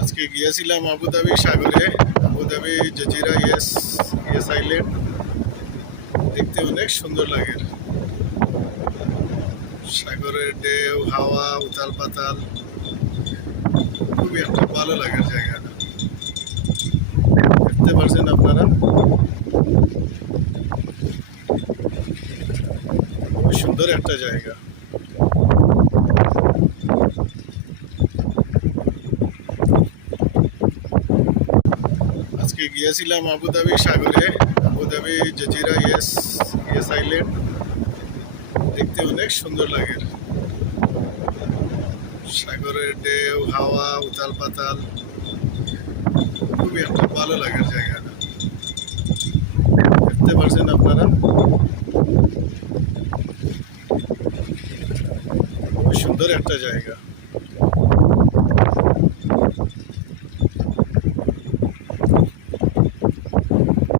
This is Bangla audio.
আজকে গিয়েছিলাম আবুধাবি সাগরে। আবুধাবি জজিরা ইয়েস ইয়েস আইল্যান্ড দেখতে অনেক সুন্দর লাগে। সাগরের ঢেউ, হাওয়া, উতাল পাতাল, খুবই একটা ভালো লাগার জায়গাটা। দেখতে পারছেন আপনারা, খুবই সুন্দর একটা জায়গা। আজকে গিয়েছিলাম আবুধাবি সাগরে। আবুধাবি জজিরা ইয়েস ইয়েস আইল্যান্ড দেখতে অনেক সুন্দর লাগে। সাগরের ঢেউ, হাওয়া, উতাল পাতাল, খুবই একটা ভালো লাগার জায়গাটা। দেখতে পারছেন আপনারা, খুবই সুন্দর একটা জায়গা।